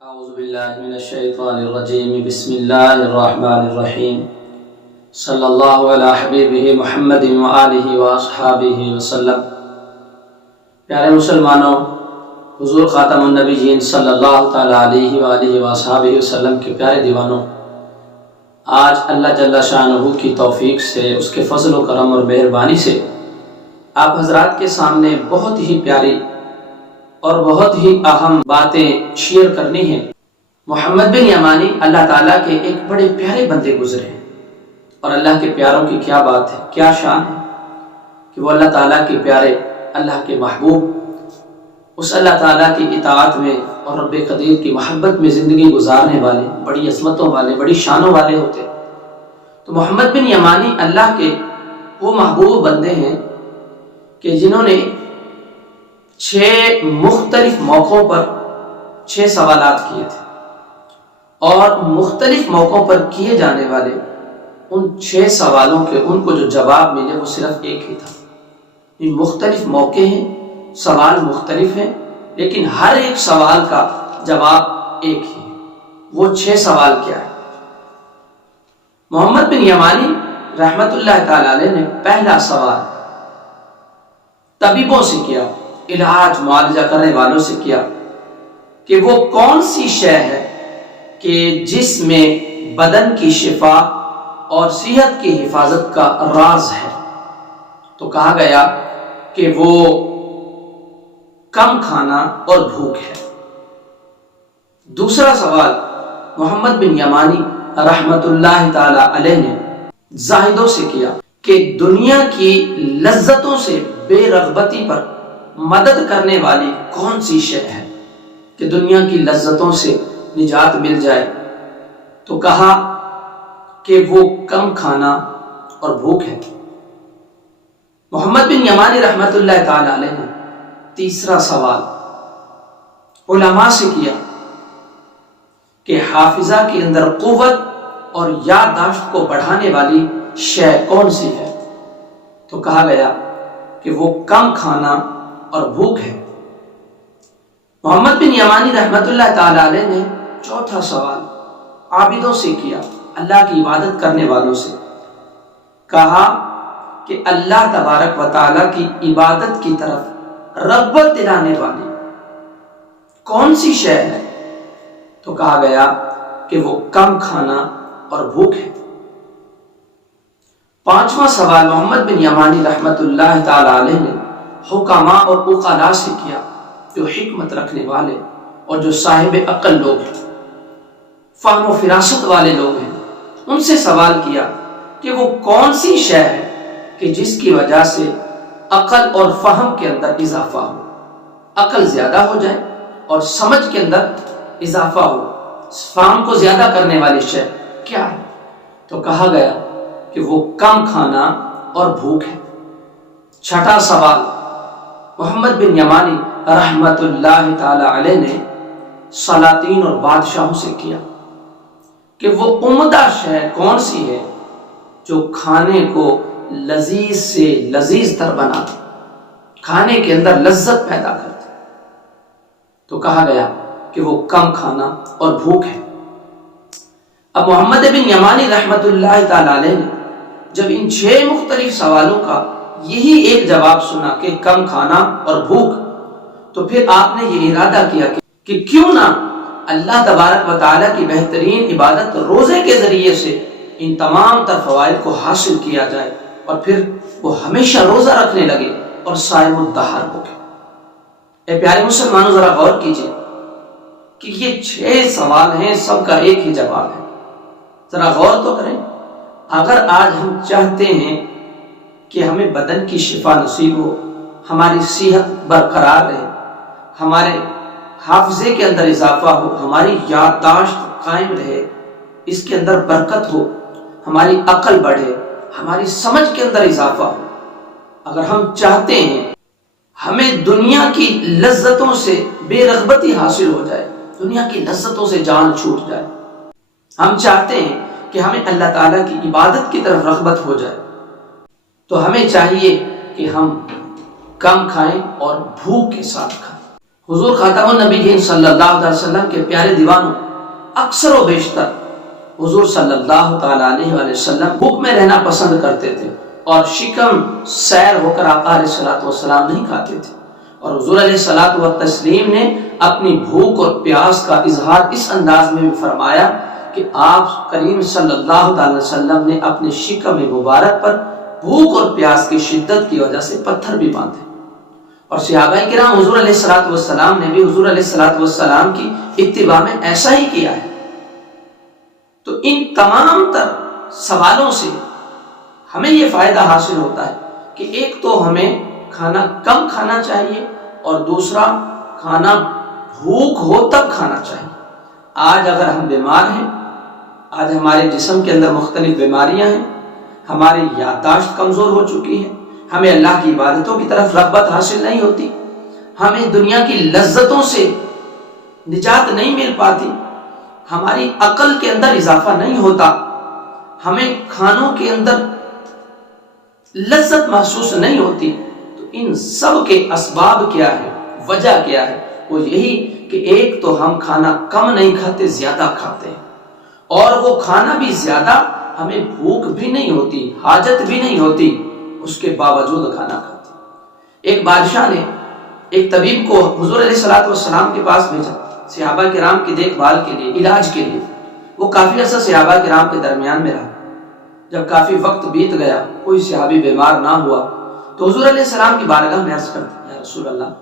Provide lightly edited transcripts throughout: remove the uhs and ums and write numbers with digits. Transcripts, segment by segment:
اعوذ باللہ من الشیطان الرجیم بسم اللہ الرحمن الرحیم صلی اللہ علی حبیبہ محمد وآلہ واصحابہ وسلم۔ پیارے مسلمانوں، حضور خاتم النبیین صلی اللہ تعالی علیہ وآلہ واصحابہ وسلم کے پیارے دیوانوں، آج اللہ جل شانہ کی توفیق سے، اس کے فضل و کرم اور مہربانی سے آپ حضرات کے سامنے بہت ہی پیاری اور بہت ہی اہم باتیں شیئر کرنی ہیں۔ محمد بن یمانی اللہ تعالیٰ کے ایک بڑے پیارے بندے گزرے ہیں، اور اللہ کے پیاروں کی کیا بات ہے، کیا شان ہے کہ وہ اللہ تعالیٰ کے پیارے، اللہ کے محبوب، اس اللہ تعالیٰ کی اطاعت میں اور رب قدیر کی محبت میں زندگی گزارنے والے، بڑی عظمتوں والے، بڑی شانوں والے ہوتے۔ تو محمد بن یمانی اللہ کے وہ محبوب بندے ہیں کہ جنہوں نے 6 مختلف موقعوں پر 6 سوالات کیے تھے، اور مختلف موقعوں پر کیے جانے والے ان 6 سوالوں کے ان کو جو جواب ملے وہ صرف ایک ہی تھا۔ یہ مختلف موقع ہیں، سوال مختلف ہیں، لیکن ہر ایک سوال کا جواب ایک ہی ہے۔ وہ 6 سوال کیا ہے؟ محمد بن یمانی رحمت اللہ تعالی علیہ نے پہلا سوال طبیبوں سے کیا، علاج معالجہ کرنے والوں سے کیا کہ وہ کون سی شے ہے کہ جس میں بدن کی شفا اور صحت کی حفاظت کا راز ہے؟ تو کہا گیا کہ وہ کم کھانا اور بھوک ہے۔ دوسرا سوال محمد بن یمانی رحمت اللہ تعالی علیہ نے زاہدوں سے کیا کہ دنیا کی لذتوں سے بے رغبتی پر مدد کرنے والی کون سی شے ہے کہ دنیا کی لذتوں سے نجات مل جائے؟ تو کہا کہ وہ کم کھانا اور بھوک ہے۔ محمد بن یمانی رحمت اللہ تعالی علیہ نے تیسرا سوال علماء سے کیا کہ حافظہ کے اندر قوت اور یادداشت کو بڑھانے والی شے کون سی ہے؟ تو کہا گیا کہ وہ کم کھانا اور بھوک ہے۔ محمد بن یمانی رحمت اللہ تعالی علیہ نے چوتھا سوال عابدوں سے کیا، اللہ کی عبادت کرنے والوں سے، کہا کہ اللہ تبارک و تعالی کی عبادت کی طرف رغبت دلانے والی کون سی شے ہے؟ تو کہا گیا کہ وہ کم کھانا اور بھوک ہے۔ پانچواں سوال محمد بن یمانی رحمت اللہ تعالی علیہ نے حکماء اور عقلاء سے کیا، جو حکمت رکھنے والے اور جو صاحب عقل لوگ ہیں، فہم و فراست والے لوگ ہیں، ان سے سوال کیا کہ وہ کون سی شے ہے کہ جس کی وجہ سے عقل اور فہم کے اندر اضافہ ہو، عقل زیادہ ہو جائے اور سمجھ کے اندر اضافہ ہو، فہم کو زیادہ کرنے والی شے کیا ہے؟ تو کہا گیا کہ وہ کم کھانا اور بھوک ہے۔ چھٹا سوال محمد بن یمانی رحمت اللہ تعالی علیہ نے سلاطین اور بادشاہوں سے کیا کہ وہ عمدہ شے کون سی ہے جو کھانے کو لذیذ سے لذیذ تر بنا، کھانے کے اندر لذت پیدا کرتے؟ تو کہا گیا کہ وہ کم کھانا اور بھوک ہے۔ اب محمد بن یمانی رحمت اللہ تعالی علیہ نے جب ان 6 مختلف سوالوں کا یہی ایک جواب سنا کہ کم کھانا اور بھوک، تو پھر آپ نے یہ ارادہ کیا کہ کیوں نہ اللہ تبارک و تعالیٰ کی بہترین عبادت روزے کے ذریعے سے ان تمام تر فوائد کو حاصل کیا جائے، اور پھر وہ ہمیشہ روزہ رکھنے لگے اور صائم الدہر ہو گئے۔ اے پیارے مسلمانوں، ذرا غور کیجئے کہ یہ 6 سوال ہیں، سب کا ایک ہی جواب ہے۔ ذرا غور تو کریں، اگر آج ہم چاہتے ہیں کہ ہمیں بدن کی شفا نصیب ہو، ہماری صحت برقرار رہے، ہمارے حافظے کے اندر اضافہ ہو، ہماری یادداشت قائم رہے، اس کے اندر برکت ہو، ہماری عقل بڑھے، ہماری سمجھ کے اندر اضافہ ہو، اگر ہم چاہتے ہیں ہمیں دنیا کی لذتوں سے بے رغبتی حاصل ہو جائے، دنیا کی لذتوں سے جان چھوٹ جائے، ہم چاہتے ہیں کہ ہمیں اللہ تعالیٰ کی عبادت کی طرف رغبت ہو جائے، تو ہمیں چاہیے کہ ہم کم کھائیں اور بھوک کے ساتھ کھائیں۔ حضور خاتم النبیین صلی اللہ علیہ وسلم کے پیارے دیوانوں اکثر و بیشتر حضور صلی اللہ تعالیٰ علیہ وآلہ وسلم بھوک میں رہنا پسند کرتے تھے اور شکم سیر ہو کر آقا علیہ الصلوۃ والسلام نہیں کھاتے تھے، اور حضور علیہ الصلوۃ والتسلیم نے اپنی بھوک اور پیاس کا اظہار اس انداز میں بھی فرمایا کہ آپ کریم صلی اللہ علیہ وسلم نے اپنے شکم مبارک پر بھوک اور پیاس کی شدت کی وجہ سے پتھر بھی باندھے، اور صحابہ کرام حضور علیہ الصلوۃ والسلام نے بھی حضور علیہ الصلوۃ والسلام کی اتباع میں ایسا ہی کیا ہے۔ تو ان تمام تر سوالوں سے ہمیں یہ فائدہ حاصل ہوتا ہے کہ ایک تو ہمیں کھانا کم کھانا چاہیے، اور دوسرا کھانا بھوک ہو تب کھانا چاہیے۔ آج اگر ہم بیمار ہیں، آج ہمارے جسم کے اندر مختلف بیماریاں ہیں، ہماری یادداشت کمزور ہو چکی ہے، ہمیں اللہ کی عبادتوں کی طرف رغبت حاصل نہیں ہوتی، ہمیں دنیا کی لذتوں سے نجات نہیں مل پاتی، ہماری عقل کے اندر اضافہ نہیں ہوتا، ہمیں کھانوں کے اندر لذت محسوس نہیں ہوتی، تو ان سب کے اسباب کیا ہے، وجہ کیا ہے؟ وہ یہی کہ ایک تو ہم کھانا کم نہیں کھاتے، زیادہ کھاتے ہیں، اور وہ کھانا بھی زیادہ، ہمیں بھوک بھی نہیں ہوتی، حاجت بھی نہیں ہوتی، اس کے باوجود کھانا کھاتے۔ ایک بادشاہ نے ایک طبیب کو حضور علیہ الصلوۃ والسلام کے پاس بھیجا صحابہ کرام کی دیکھ بھال کے لیے، علاج کے لیے۔ وہ کافی عرصہ صحابہ کرام کے درمیان میں رہا۔ جب کافی وقت بیت گیا، کوئی صحابی بیمار نہ ہوا، تو حضور علیہ السلام کی بارگاہ میں عرض کرتے، یا رسول اللہ،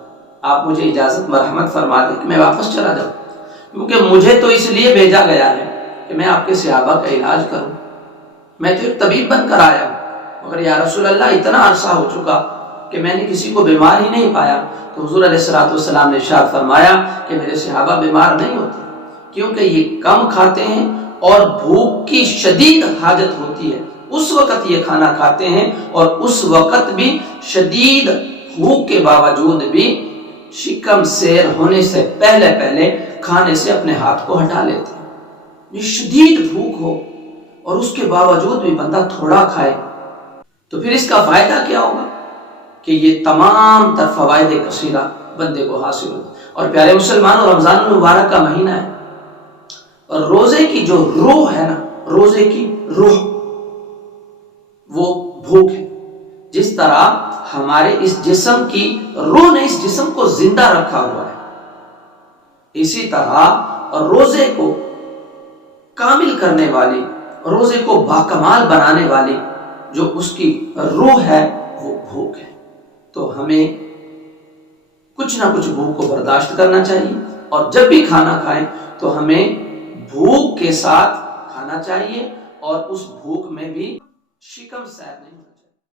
آپ مجھے اجازت مرحمت فرما دیں کہ میں واپس چلا جاؤں، کیونکہ مجھے تو اس لیے بھیجا گیا ہے کہ میں آپ کے صحابہ کا علاج کروں، میں تو ایک طبیب بن کر آیا ہوں، مگر یا رسول اللہ اتنا عرصہ ہو چکا کہ میں نے کسی کو بیمار ہی نہیں پایا۔ تو حضور علیہ الصلوۃ والسلام نے ارشاد فرمایا کہ میرے صحابہ بیمار نہیں ہوتے، کیونکہ یہ کم کھاتے ہیں اور بھوک کی شدید حاجت ہوتی ہے، اس وقت یہ کھانا کھاتے ہیں، اور اس وقت بھی شدید بھوک کے باوجود بھی شکم سیر ہونے سے پہلے کھانے سے اپنے ہاتھ کو ہٹا لیتے ہیں۔ یہ شدید بھوک ہو اور اس کے باوجود بھی بندہ تھوڑا کھائے، تو پھر اس کا فائدہ کیا ہوگا کہ یہ تمام تر فوائد کثیرہ بندے کو حاصل ہو۔ اور پیارے مسلمانوں، رمضان المبارک کا مہینہ ہے، اور روزے کی جو روح ہے نا، روزے کی روح وہ بھوک ہے۔ جس طرح ہمارے اس جسم کی روح نے اس جسم کو زندہ رکھا ہوا ہے، اسی طرح روزے کو کامل کرنے والی، روزے کو باکمال بنانے والی جو اس کی روح ہے وہ بھوک ہے۔ تو ہمیں کچھ نہ کچھ بھوک کو برداشت کرنا چاہیے، اور جب بھی کھانا کھائیں تو ہمیں بھوک کے ساتھ کھانا چاہیے، اور اس بھوک میں بھی شکم سیر نہیں ہونا چاہیے۔